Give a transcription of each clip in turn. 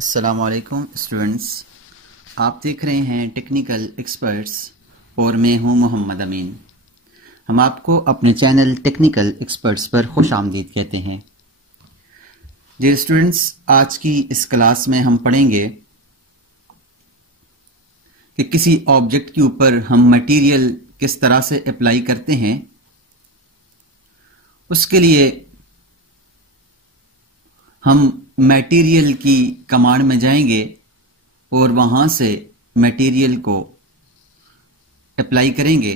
अस्सलामुअलैकुम स्टूडेंट्स, आप देख रहे हैं टेक्निकल एक्सपर्ट्स और मैं हूं मोहम्मद अमीन। हम आपको अपने चैनल टेक्निकल एक्सपर्ट्स पर खुश आमदीद कहते हैं। डियर स्टूडेंट्स, आज की इस क्लास में हम पढ़ेंगे कि किसी ऑब्जेक्ट के ऊपर हम मटेरियल किस तरह से अप्लाई करते हैं। उसके लिए हम मटेरियल की कमांड में जाएंगे और वहां से मटेरियल को अप्लाई करेंगे।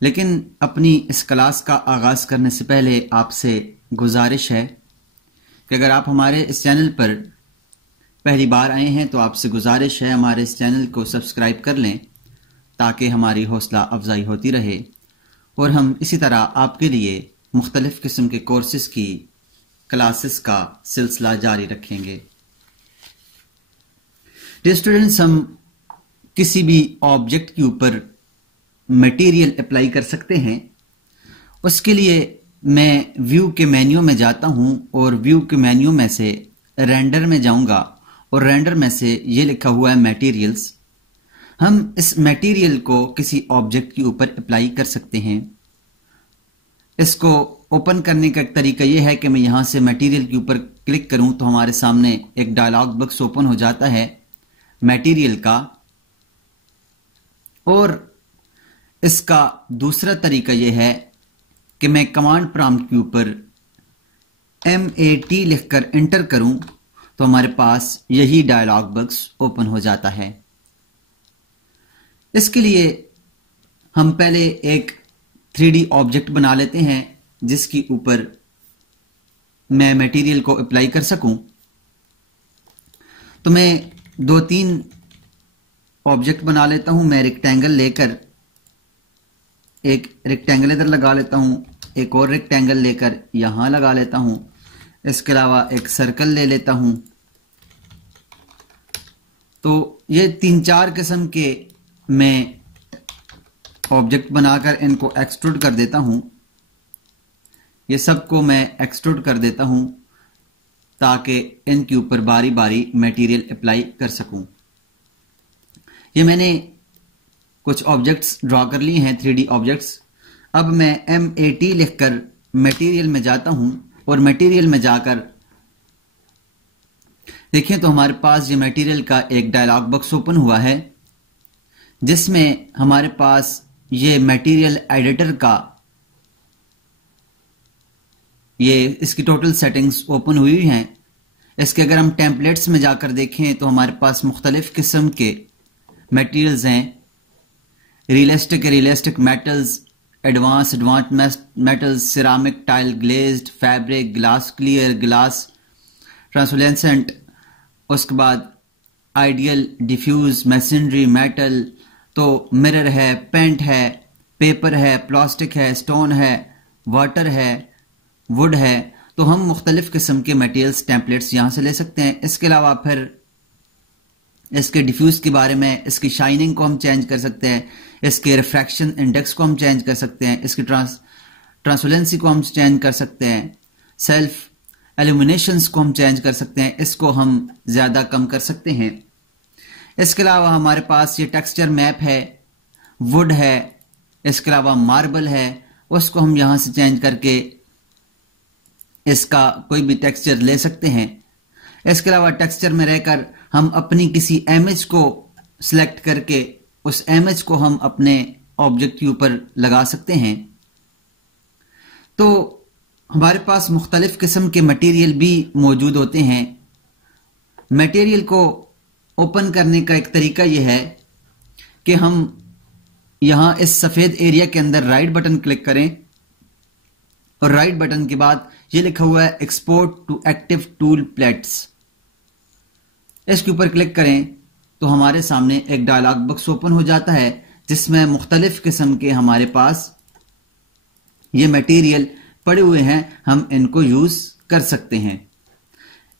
लेकिन अपनी इस क्लास का आगाज करने से पहले आपसे गुजारिश है कि अगर आप हमारे इस चैनल पर पहली बार आए हैं तो आपसे गुजारिश है हमारे इस चैनल को सब्सक्राइब कर लें ताकि हमारी हौसला अफजाई होती रहे और हम इसी तरह आपके लिए मुख्तलिफ किस्म के कोर्सेज की क्लासेस का सिलसिला जारी रखेंगे। डियर स्टूडेंट्स, हम किसी भी ऑब्जेक्ट के ऊपर मटेरियल अप्लाई कर सकते हैं। उसके लिए मैं व्यू के मेन्यू में जाता हूं और व्यू के मेन्यू में से रेंडर में जाऊंगा और रेंडर में से ये लिखा हुआ है मटेरियल्स। हम इस मटेरियल को किसी ऑब्जेक्ट के ऊपर अप्लाई कर सकते हैं। इसको ओपन करने का एक तरीका यह है कि मैं यहां से मटेरियल के ऊपर क्लिक करूं तो हमारे सामने एक डायलॉग बॉक्स ओपन हो जाता है मटेरियल का। और इसका दूसरा तरीका यह है कि मैं कमांड प्रॉम्प्ट के ऊपर MAT लिखकर एंटर करूं तो हमारे पास यही डायलॉग बॉक्स ओपन हो जाता है। इसके लिए हम पहले एक 3D ऑब्जेक्ट बना लेते हैं जिसके ऊपर मैं मटेरियल को अप्लाई कर सकूं। तो मैं 2-3 ऑब्जेक्ट बना लेता हूं। मैं रेक्टेंगल लेकर एक रेक्टेंगल इधर लगा लेता हूं, एक और रेक्टेंगल लेकर यहां लगा लेता हूं। इसके अलावा एक सर्कल ले लेता हूं। तो ये 3-4 किस्म के मैं ऑब्जेक्ट बनाकर इनको एक्सट्रूड कर देता हूं। ये सबको मैं एक्सट्रूड कर देता हूं ताकि इनके ऊपर बारी बारी मटेरियल अप्लाई कर सकूं। ये मैंने कुछ ऑब्जेक्ट्स ड्रॉ कर लिए हैं, 3D ऑब्जेक्ट्स। अब मैं MAT लिखकर मटेरियल में जाता हूं और मटेरियल में जाकर देखें तो हमारे पास ये मटेरियल का एक डायलॉग बॉक्स ओपन हुआ है जिसमें हमारे पास ये मटेरियल एडिटर का इसकी टोटल सेटिंग्स ओपन हुई हैं। इसके अगर हम टेम्पलेट्स में जाकर देखें तो हमारे पास मुख्तलिफ किस्म के मटेरियल्स हैं। Realistic metals, advance metals, ceramic, tile, glazed, fabric, glass clear, glass translucent, उसके बाद आइडियल, डिफ्यूज, मैसनरी, मेटल, तो मिरर है, पेंट है, पेपर है, प्लास्टिक है, स्टोन है, वाटर है, वुड है। तो हम मुख्तलिफ किस्म के मटेरियल्स टेम्पलेट्स यहां से ले सकते हैं। इसके अलावा फिर इसके डिफ्यूज के बारे में, इसकी शाइनिंग को हम चेंज कर सकते हैं, इसके रिफ्रैक्शन इंडेक्स को हम चेंज कर सकते हैं, इसकी ट्रांसलेंसी को हम चेंज कर सकते हैं, सेल्फ एल्यूमिनेशंस को हम चेंज कर सकते हैं, इसको हम ज्यादा कम कर सकते हैं। इसके अलावा हमारे पास ये टेक्सचर मैप है, वुड है, इसके अलावा मार्बल है, उसको हम यहां से चेंज करके इसका कोई भी टेक्सचर ले सकते हैं। इसके अलावा टेक्सचर में रहकर हम अपनी किसी इमेज को सिलेक्ट करके उस इमेज को हम अपने ऑब्जेक्ट के ऊपर लगा सकते हैं। तो हमारे पास मुख्तलिफ किस्म के मटेरियल भी मौजूद होते हैं। मटेरियल को ओपन करने का एक तरीका यह है कि हम यहां इस सफेद एरिया के अंदर राइट बटन क्लिक करें और राइट बटन के बाद यह लिखा हुआ है export to active tool plates. इसके ऊपर क्लिक करें तो हमारे सामने एक डायलॉग बॉक्स ओपन हो जाता है जिसमें मुख्तलिफ किस्म के हमारे पास ये मटेरियल पड़े हुए हैं, हम इनको यूज कर सकते हैं।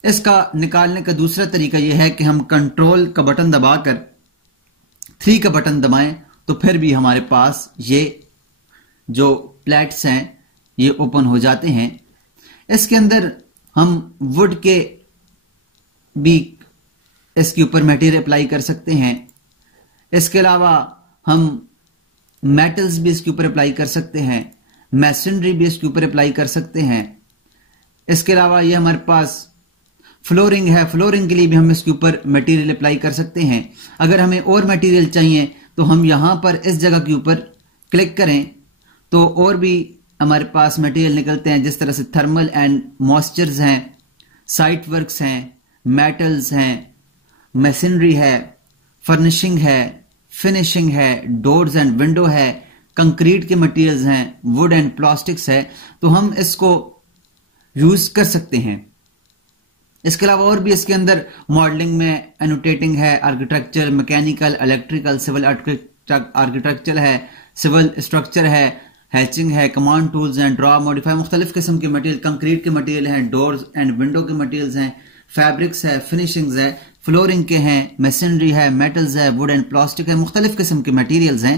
इसका निकालने का दूसरा तरीका यह है कि हम कंट्रोल का बटन दबाकर 3 का बटन दबाएं तो फिर भी हमारे पास ये जो प्लेट्स हैं ये ओपन हो जाते हैं। इसके अंदर हम वुड के भी इसके ऊपर मटेरियल अप्लाई कर सकते हैं। इसके अलावा हम मेटल्स भी इसके ऊपर अप्लाई कर सकते हैं, मैसनरी भी इसके ऊपर अप्लाई कर सकते हैं। इसके अलावा ये हमारे पास फ्लोरिंग है, फ्लोरिंग के लिए भी हम इसके ऊपर मटेरियल अप्लाई कर सकते हैं। अगर हमें और मटेरियल चाहिए तो हम यहां पर इस जगह के ऊपर क्लिक करें तो और भी हमारे पास मटेरियल निकलते हैं, जिस तरह से थर्मल एंड मॉइस्चर्स हैं, साइट वर्क्स हैं, मेटल्स हैं, मशीनरी है, फर्निशिंग है, फिनिशिंग है, डोर्स एंड विंडो है, कंक्रीट के मटेरियल्स हैं, वुड एंड प्लास्टिक्स है। तो हम इसको यूज कर सकते हैं। इसके अलावा और भी इसके अंदर मॉडलिंग में एनोटेटिंग है, architecture, mechanical, electrical, civil architecture है, सिविल स्ट्रक्चर है, हैचिंग है, कमांड टूल्स हैं, ड्रॉ, मॉडिफाई, मुख्तलिफ किस्म के मटेरियल, कंक्रीट के मटेरियल हैं, डोर्स एंड विंडो के मटेरियल्स हैं, फैब्रिक्स है, फिनिशिंग्स है, फ्लोरिंग के हैं, मशीनरी है, मेटल्स है, वुड एंड प्लास्टिक है, मुख्तलिफ किस्म के मटेरियल्स हैं।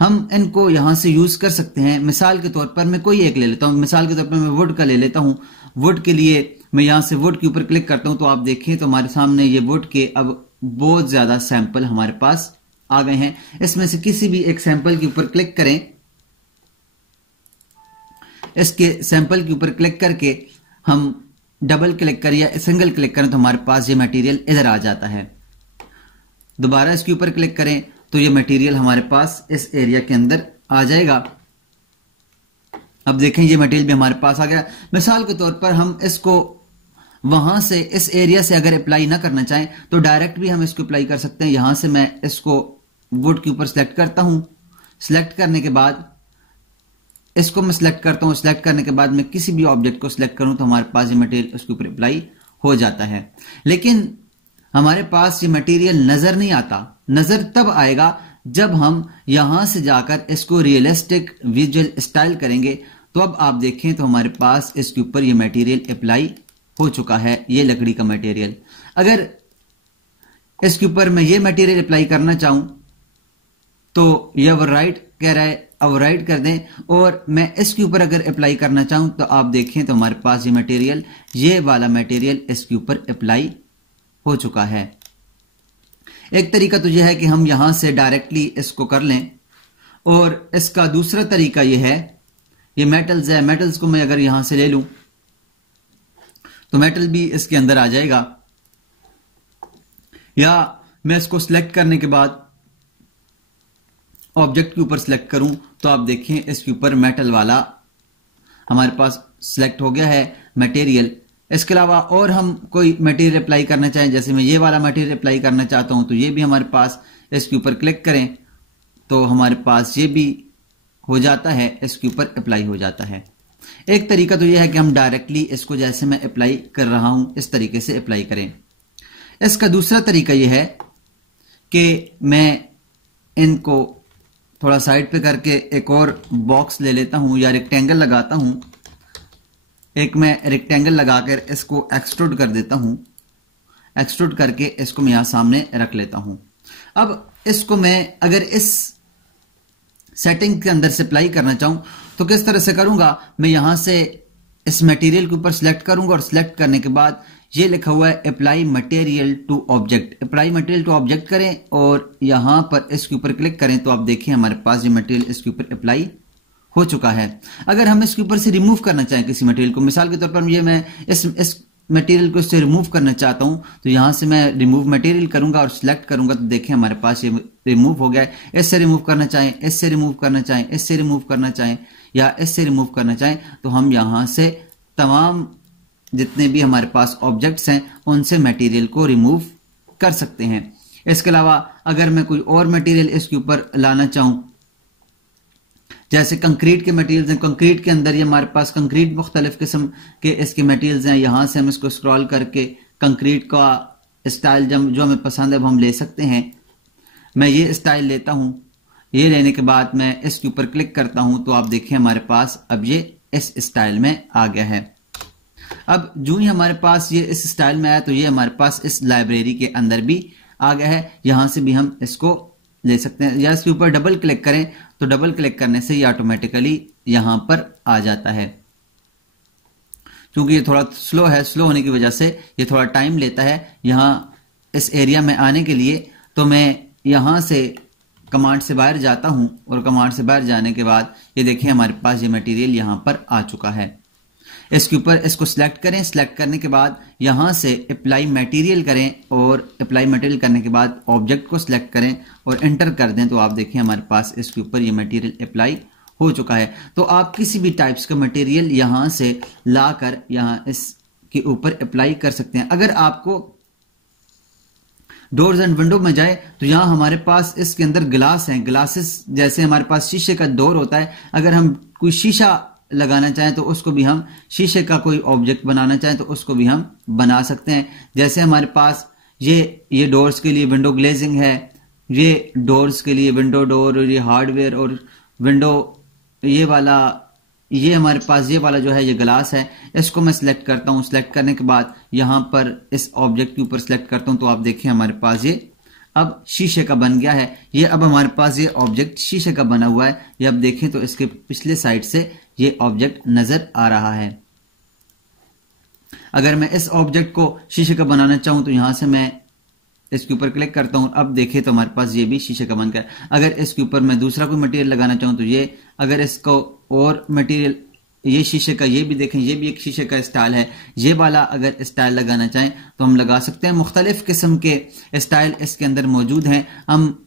हम इनको यहां से यूज कर सकते हैं। मिसाल के तौर पर मैं कोई एक ले लेता हूं, मिसाल के तौर पर मैं वुड का ले लेता हूं। वुड के लिए मैं यहां से वुड के ऊपर क्लिक करता हूं तो आप देखें तो हमारे सामने ये वुड के अब बहुत ज्यादा सैंपल हमारे पास आ गए हैं। इसमें से किसी भी एक सैंपल के ऊपर क्लिक करें, इसके सैंपल के ऊपर क्लिक करके हम डबल क्लिक करें या सिंगल क्लिक करें तो हमारे पास ये मटेरियल इधर आ जाता है। दोबारा इसके ऊपर क्लिक करें तो ये मटेरियल हमारे पास इस एरिया के अंदर आ जाएगा। अब देखें ये मटेरियल भी हमारे पास आ गया। मिसाल के तौर पर हम इसको वहां से इस एरिया से अगर अप्लाई ना करना चाहें तो डायरेक्ट भी हम इसको अप्लाई कर सकते हैं। यहां से मैं इसको वुड के ऊपर सिलेक्ट करता हूं। सिलेक्ट करने के बाद इसको मैं सिलेक्ट करता हूं। सिलेक्ट करने के बाद मैं किसी भी ऑब्जेक्ट को सिलेक्ट करूं तो हमारे पास ये मटेरियल उसके ऊपर अप्लाई हो जाता है। लेकिन हमारे पास ये मटेरियल नजर नहीं आता। नजर तब आएगा जब हम यहां से जाकर इसको रियलिस्टिक विजुअल स्टाइल करेंगे। तो अब आप देखें तो हमारे पास इसके ऊपर ये मटेरियल अप्लाई हो चुका है, ये लकड़ी का मटेरियल। अगर इसके ऊपर मैं ये मटेरियल अप्लाई करना चाहूं तो ये ओवरराइट कह रहा है, ओवरराइट कर दें। और मैं इसके ऊपर अगर अप्लाई करना चाहूं तो आप देखें तो हमारे पास ये मटेरियल, ये वाला मटेरियल इसके ऊपर अप्लाई हो चुका है। एक तरीका तो यह है कि हम यहां से डायरेक्टली इसको कर लें, और इसका दूसरा तरीका यह है, ये मेटल्स है, मेटल्स को मैं अगर यहां से ले लूं तो मेटल भी इसके अंदर आ जाएगा। या मैं इसको सिलेक्ट करने के बाद ऑब्जेक्ट के ऊपर सिलेक्ट करूं तो आप देखें इसके ऊपर मेटल वाला हमारे पास सिलेक्ट हो गया है मटेरियल। इसके अलावा और हम कोई मटेरियल अप्लाई करना चाहें, जैसे मैं ये वाला मटेरियल अप्लाई करना चाहता हूं तो ये भी हमारे पास, इसके ऊपर क्लिक करें तो हमारे पास ये भी हो जाता है, इसके ऊपर अप्लाई हो जाता है। एक तरीका तो यह है कि हम डायरेक्टली इसको जैसे मैं अप्लाई कर रहा हूं इस तरीके से अप्लाई करें। इसका दूसरा तरीका यह है कि मैं इनको थोड़ा साइड पे करके एक और बॉक्स ले लेता हूं या रेक्टेंगल लगाता हूं। एक मैं रेक्टेंगल लगाकर इसको एक्सट्रूड कर देता हूं। एक्सट्रूड करके इसको मैं यहां सामने रख लेता हूं। अब इसको मैं अगर इस सेटिंग के अंदर से अप्लाई करना चाहूं तो किस तरह से करूंगा, मैं यहां से इस मटेरियल के ऊपर सिलेक्ट करूंगा और सिलेक्ट करने के बाद ये लिखा हुआ है apply material to object. Apply material to object करें और यहां पर इसके ऊपर क्लिक करें तो आप देखिए हमारे पास ये मटेरियल इसके ऊपर अप्लाई हो चुका है। अगर हम इसके ऊपर से रिमूव करना चाहें किसी मटेरियल को, मिसाल के तौर पर ये मैं इस मटेरियल को इससे रिमूव करना चाहता हूं तो यहां से मैं रिमूव मटेरियल करूंगा और सिलेक्ट करूंगा तो देखिए हमारे पास ये रिमूव हो गया है। इससे रिमूव करना चाहें, इससे रिमूव करना चाहें, इससे रिमूव करना चाहें या इससे रिमूव करना चाहें तो हम यहां से तमाम जितने भी हमारे पास ऑब्जेक्ट्स हैं उनसे मटेरियल को रिमूव कर सकते हैं। इसके अलावा अगर मैं कोई और मटेरियल इसके ऊपर लाना चाहूं, जैसे कंक्रीट के मटेरियल्स हैं, कंक्रीट के अंदर ये हमारे पास कंक्रीट मुख्तलिफ किस्म के इसके मटेरियल्स हैं। यहां से हम इसको स्क्रॉल करके कंक्रीट का स्टाइल जो हमें पसंद है वो हम ले सकते हैं। मैं ये स्टाइल लेता हूं। ये लेने के बाद मैं इसके ऊपर क्लिक करता हूं तो आप देखिए हमारे पास अब ये इस स्टाइल में आ गया है। अब जो ही हमारे पास ये इस स्टाइल में आया तो ये हमारे पास इस लाइब्रेरी के अंदर भी आ गया है। यहां से भी हम इसको ले सकते हैं या इसके ऊपर डबल क्लिक करें तो डबल क्लिक करने से ये ऑटोमेटिकली यहां पर आ जाता है। क्योंकि ये थोड़ा स्लो है, स्लो होने की वजह से ये थोड़ा टाइम लेता है यहाँ इस एरिया में आने के लिए। तो मैं यहाँ से कमांड से बाहर जाता हूँ और कमांड से बाहर जाने के बाद ये देखिए हमारे पास ये मटेरियल यहाँ पर आ चुका है। इसके ऊपर इसको सिलेक्ट करें, सिलेक्ट करने के बाद यहाँ से अप्लाई मटेरियल करें और अप्लाई मटेरियल करने के बाद ऑब्जेक्ट को सिलेक्ट करें और एंटर कर दें। तो आप देखिए हमारे पास इसके ऊपर ये मटेरियल अप्लाई हो चुका है। तो आप किसी भी टाइप्स का मटेरियल यहाँ से लाकर यहाँ इसके ऊपर अप्लाई कर सकते हैं। अगर आपको डोर्स एंड विंडो में जाए तो यहाँ हमारे पास इसके अंदर ग्लास हैं, ग्लासेस जैसे हमारे पास शीशे का डोर होता है। अगर हम कोई शीशा लगाना चाहें तो उसको भी हम, शीशे का कोई ऑब्जेक्ट बनाना चाहें तो उसको भी हम बना सकते हैं। जैसे हमारे पास ये डोर्स के लिए विंडो ग्लेजिंग है, ये डोर्स के लिए विंडो डोर, ये हार्डवेयर और विंडो, ये हमारे पास ये वाला जो है ये ग्लास है। इसको मैं सिलेक्ट करता हूँ, सिलेक्ट करने के बाद यहाँ पर इस ऑब्जेक्ट के ऊपर सिलेक्ट करता हूँ। तो आप देखिए हमारे पास ये अब शीशे का बन गया है। ये अब हमारे पास ये ऑब्जेक्ट शीशे का बना हुआ है। ये अब देखें तो इसके पिछले साइड से ये ऑब्जेक्ट नजर आ रहा है। अगर मैं इस ऑब्जेक्ट को शीशे का बनाना चाहूं तो यहां से मैं इसके ऊपर क्लिक करता हूं। अब देखिए तो हमारे पास ये भी शीशे का बन गया। अगर इसके ऊपर मैं दूसरा कोई मटेरियल लगाना चाहूं तो ये, अगर इसको और मटेरियल, ये शीशे का, ये भी देखें ये भी एक शीशे का स्टाइल है। ये वाला अगर स्टाइल लगाना चाहें तो हम लगा सकते हैं। मुख्तलिफ किस्म के स्टाइल इसके अंदर मौजूद हैं। हम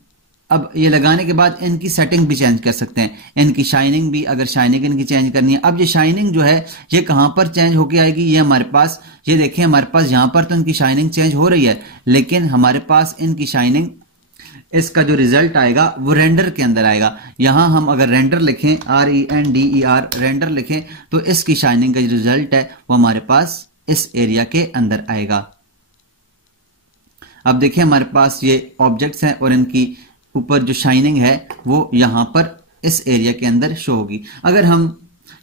अब ये लगाने के बाद इनकी सेटिंग भी चेंज कर सकते हैं, इनकी शाइनिंग भी, अगर शाइनिंग इनकी चेंज करनी है। अब ये शाइनिंग जो है ये कहां पर चेंज होके आएगी, ये हमारे पास, ये देखिए हमारे पास यहां पर तो इनकी शाइनिंग चेंज हो रही है, लेकिन हमारे पास इनकी शाइनिंग, इसका जो रिजल्ट आएगा वो रेंडर के अंदर आएगा। यहां हम अगर रेंडर लिखें, RENDER रेंडर लिखें, तो इसकी शाइनिंग का जो रिजल्ट है वो हमारे पास इस एरिया के अंदर आएगा। अब देखिए हमारे पास ये ऑब्जेक्ट्स हैं और इनकी ऊपर जो शाइनिंग है वो यहां पर इस एरिया के अंदर शो होगी। अगर हम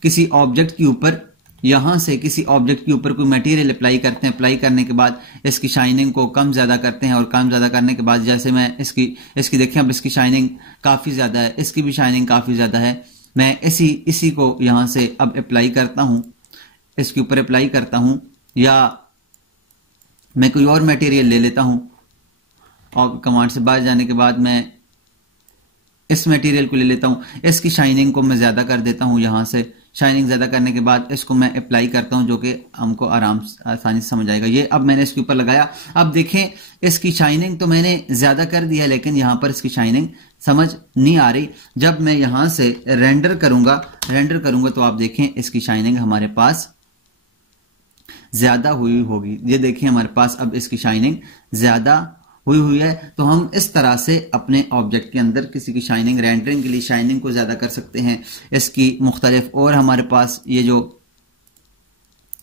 किसी ऑब्जेक्ट के ऊपर, यहां से किसी ऑब्जेक्ट के ऊपर कोई मटेरियल अप्लाई करते हैं, अप्लाई करने के बाद इसकी शाइनिंग को कम ज्यादा करते हैं और कम ज्यादा करने के बाद, जैसे मैं इसकी देखें अब इसकी शाइनिंग काफी ज्यादा है, इसकी भी शाइनिंग काफी ज्यादा है। मैं इसी को यहां से अब अप्लाई करता हूं, इसके ऊपर अप्लाई करता हूं, या मैं कोई और मटेरियल ले लेता हूं और कमांड से बाहर जाने के बाद मैं इस मटेरियल को ले लेता हूं। इसकी शाइनिंग को मैं ज्यादा कर देता हूं, यहां से शाइनिंग ज्यादा करने के बाद इसको मैं अप्लाई करता हूं, जो कि हमको आसानी से समझ आएगा। ये अब मैंने इसके ऊपर लगाया। अब देखें इसकी शाइनिंग तो मैंने ज्यादा कर दी है, लेकिन यहां पर इसकी शाइनिंग समझ नहीं आ रही। जब मैं यहां से रेंडर करूंगा तो आप देखें इसकी शाइनिंग हमारे पास ज्यादा हुई होगी। ये देखिए हमारे पास अब इसकी शाइनिंग ज्यादा हुई है। तो हम इस तरह से अपने ऑब्जेक्ट के अंदर किसी की शाइनिंग, रेंडरिंग के लिए शाइनिंग को ज्यादा कर सकते हैं। इसकी मुख्तलिफ, और हमारे पास ये जो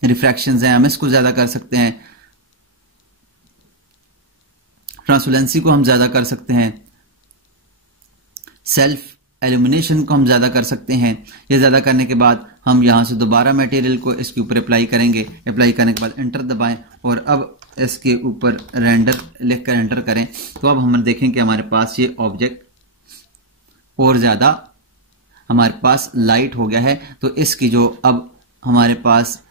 रिफ्रैक्शंस हैं हम इसको ज्यादा कर सकते हैं, ट्रांसपेरेंसी को हम ज्यादा कर सकते हैं, सेल्फ एल्यूमिनेशन को हम ज्यादा कर सकते हैं। ये ज्यादा करने के बाद हम यहां से दोबारा मटेरियल को इसके ऊपर अप्लाई करेंगे। अप्लाई करने के बाद एंटर दबाएं और अब इसके ऊपर रेंडर लिखकर एंटर करें। तो अब हम देखें कि हमारे पास ये ऑब्जेक्ट और ज्यादा हमारे पास लाइट हो गया है। तो इसकी जो अब हमारे पास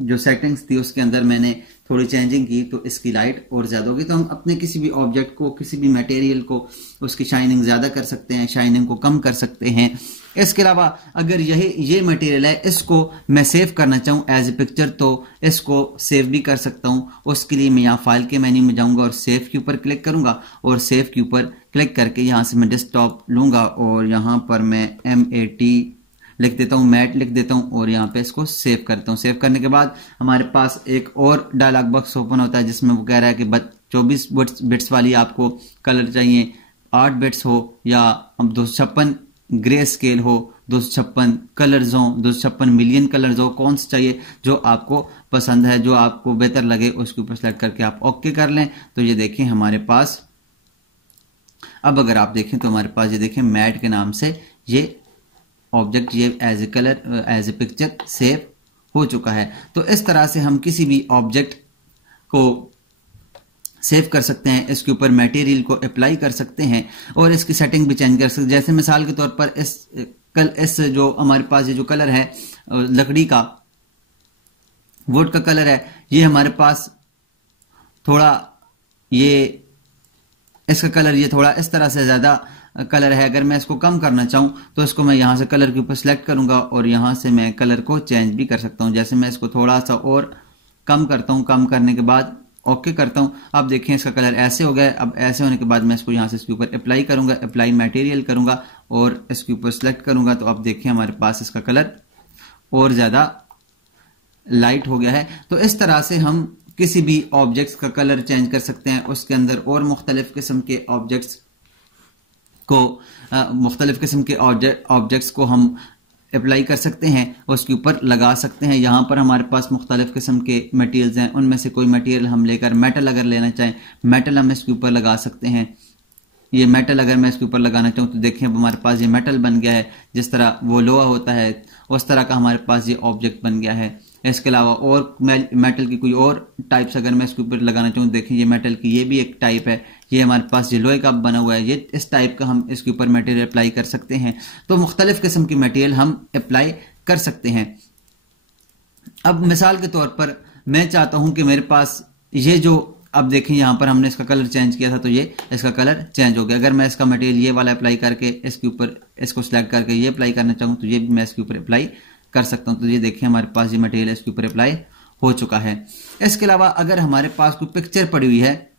जो सेटिंग्स थी उसके अंदर मैंने थोड़ी चेंजिंग की, तो इसकी लाइट और ज्यादा होगी। तो हम अपने किसी भी ऑब्जेक्ट को, किसी भी मटेरियल को, उसकी शाइनिंग ज्यादा कर सकते हैं, शाइनिंग को कम कर सकते हैं। इसके अलावा अगर ये मटेरियल है, इसको मैं सेव करना चाहूँ एज ए पिक्चर, तो इसको सेव भी कर सकता हूँ। उसके लिए मैं यहाँ फाइल के मेन्यू में जाऊंगा और सेव के ऊपर क्लिक करूंगा, और सेव के ऊपर क्लिक करके यहाँ से मैं डेस्कटॉप लूंगा और यहाँ पर मैं MAT लिख देता हूँ, मैट लिख देता हूँ और यहाँ पे इसको सेव करता हूँ। सेव करने के बाद हमारे पास एक और डायलॉग बॉक्स ओपन होता है जिसमें वो कह रहा है कि 24 बिट्स वाली आपको कलर चाहिए, 8 बिट्स हो या 256 ग्रे स्केल हो, 256 कलर्स हो, 256 मिलियन कलर्स हो, कौन सा चाहिए जो आपको पसंद है, जो आपको बेहतर लगे, उसके ऊपर सेलेक्ट करके आप ओके कर लें। तो ये देखें हमारे पास, अब अगर आप देखें तो हमारे पास ये देखें मैट के नाम से ये ऑब्जेक्ट, ये as a colour, as a picture save हो चुका है। तो इस तरह से हम किसी भी ऑब्जेक्ट को सेव कर सकते हैं, इसके ऊपर मटेरियल को अप्लाई कर सकते हैं और इसकी सेटिंग भी चेंज कर सकते हैं। जैसे मिसाल के तौर पर इस जो हमारे पास ये जो कलर है लकड़ी का, वुड का कलर है, ये हमारे पास थोड़ा ये इसका कलर ये थोड़ा इस तरह से ज़्यादा कलर है। अगर मैं इसको कम करना चाहूँ तो इसको मैं यहाँ से कलर के ऊपर सेलेक्ट करूँगा और यहाँ से मैं कलर को चेंज भी कर सकता हूँ। जैसे मैं इसको थोड़ा सा और कम करता हूँ, कम करने के बाद ओके करता हूँ। अब देखें इसका कलर ऐसे हो गया। अब ऐसे होने के बाद मैं इसको यहाँ से इसके ऊपर अप्लाई करूँगा, अप्लाई मटेरियल करूँगा और इसके ऊपर सेलेक्ट करूँगा तो अब देखें हमारे पास इसका कलर और ज़्यादा लाइट हो गया है। तो इस तरह से हम किसी भी ऑब्जेक्ट्स का कलर चेंज कर सकते हैं, उसके अंदर और मुख्तलिफ किस्म के ऑब्जेक्ट्स को हम अप्लाई कर सकते हैं, उसके ऊपर लगा सकते हैं। यहाँ पर हमारे पास मुख्तलिफ किस्म के मटेरियल्स हैं, उनमें से कोई मटेरियल हम लेकर मेटल अगर लेना चाहें, मेटल हम इसके ऊपर लगा सकते हैं। ये मेटल अगर मैं इसके ऊपर लगाना चाहूँ तो देखिए अब हमारे पास ये मेटल बन गया है। जिस तरह वो लोहा होता है उस तरह का हमारे पास ये ऑब्जेक्ट बन गया है। इसके अलावा और मेटल की कोई और टाइप्स अगर मैं इसके ऊपर लगाना चाहूँ, देखिए ये मेटल की ये भी एक टाइप है। ये हमारे पास ये लोहे का बना हुआ है, ये इस टाइप का हम इसके ऊपर मटेरियल अप्लाई कर सकते हैं। तो मुख्तलिफ किस्म की मटेरियल हम अप्लाई कर सकते हैं। अब मिसाल के तौर पर मैं चाहता हूं कि मेरे पास ये जो, अब देखें यहाँ पर हमने इसका कलर चेंज किया था तो ये इसका कलर चेंज हो गया। अगर मैं इसका मटेरियल ये वाला अप्लाई करके इसके ऊपर इसको सिलेक्ट करके ये अप्लाई करना चाहूँ तो ये भी मैं इसके ऊपर अप्लाई कर सकता हूँ। तो ये देखिए हमारे पास ये मटेरियल इसके ऊपर अप्लाई हो चुका है। इसके अलावा अगर हमारे पास कोई पिक्चर पड़ी हुई है,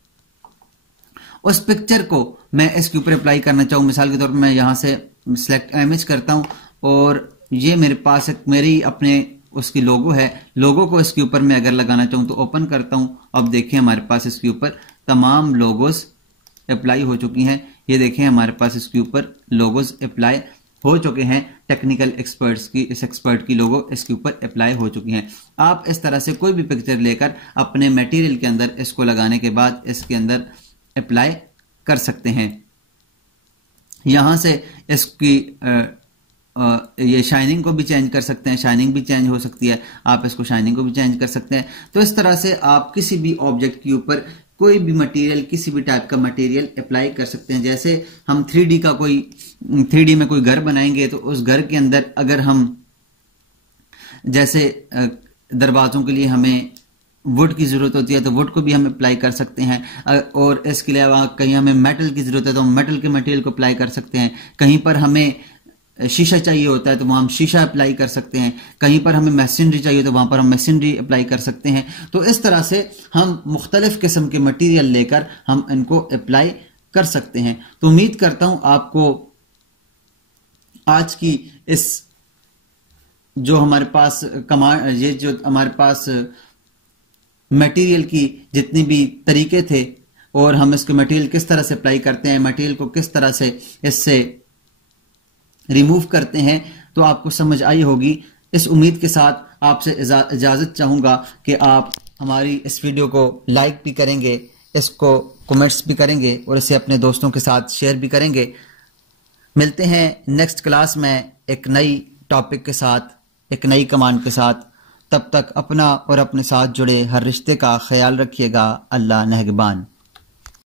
उस पिक्चर को मैं इसके ऊपर अप्लाई करना चाहूँ, मिसाल के तौर पर मैं यहाँ से सिलेक्ट इमेज करता हूँ और ये मेरे पास एक मेरी अपने उसकी लोगो है। लोगो को इसके ऊपर मैं अगर लगाना चाहूँ तो ओपन करता हूँ। अब देखिए हमारे पास इसके ऊपर तमाम लोगोस अप्लाई हो चुकी हैं। ये देखें हमारे पास इसके ऊपर लोगोस अप्लाई हो चुके हैं। टेक्निकल एक्सपर्ट्स की, इस एक्सपर्ट की लोगो इसके ऊपर अप्लाई हो चुकी हैं। आप इस तरह से कोई भी पिक्चर लेकर अपने मटेरियल के अंदर इसको लगाने के बाद इसके अंदर अप्लाई कर सकते हैं। यहां से इसकी ये शाइनिंग को भी चेंज कर सकते हैं, शाइनिंग भी चेंज हो सकती है, आप इसको शाइनिंग को भी चेंज कर सकते हैं। तो इस तरह से आप किसी भी ऑब्जेक्ट के ऊपर कोई भी मटेरियल, किसी भी टाइप का मटेरियल अप्लाई कर सकते हैं। जैसे हम 3D में कोई घर बनाएंगे तो उस घर के अंदर अगर हम जैसे दरवाजों के लिए हमें वुड की जरूरत होती है तो वुड को भी हम अप्लाई कर सकते हैं। और इसके अलावा कहीं हमें मेटल की जरूरत है तो हम मेटल के मटेरियल को अप्लाई कर सकते हैं। कहीं पर हमें शीशा चाहिए होता है तो वहां हम शीशा अप्लाई कर सकते हैं। कहीं पर हमें मशीनरी चाहिए तो वहां पर हम मशीनरी अप्लाई कर सकते हैं। तो इस तरह से हम मुख्तलिफ किस्म के मटेरियल लेकर हम इनको अप्लाई कर सकते हैं। तो उम्मीद करता हूं आपको आज की इस जो हमारे पास ये जो हमारे पास मटेरियल की जितनी भी तरीके थे और हम इसके मटेरियल किस तरह से अप्लाई करते हैं, मटेरियल को किस तरह से इससे रिमूव करते हैं, तो आपको समझ आई होगी। इस उम्मीद के साथ आपसे इजाजत चाहूंगा कि आप हमारी इस वीडियो को लाइक भी करेंगे, इसको कमेंट्स भी करेंगे और इसे अपने दोस्तों के साथ शेयर भी करेंगे। मिलते हैं नेक्स्ट क्लास में एक नई टॉपिक के साथ, एक नई कमांड के साथ। तब तक अपना और अपने साथ जुड़े हर रिश्ते का ख्याल रखिएगा। अल्लाह नेहगबान।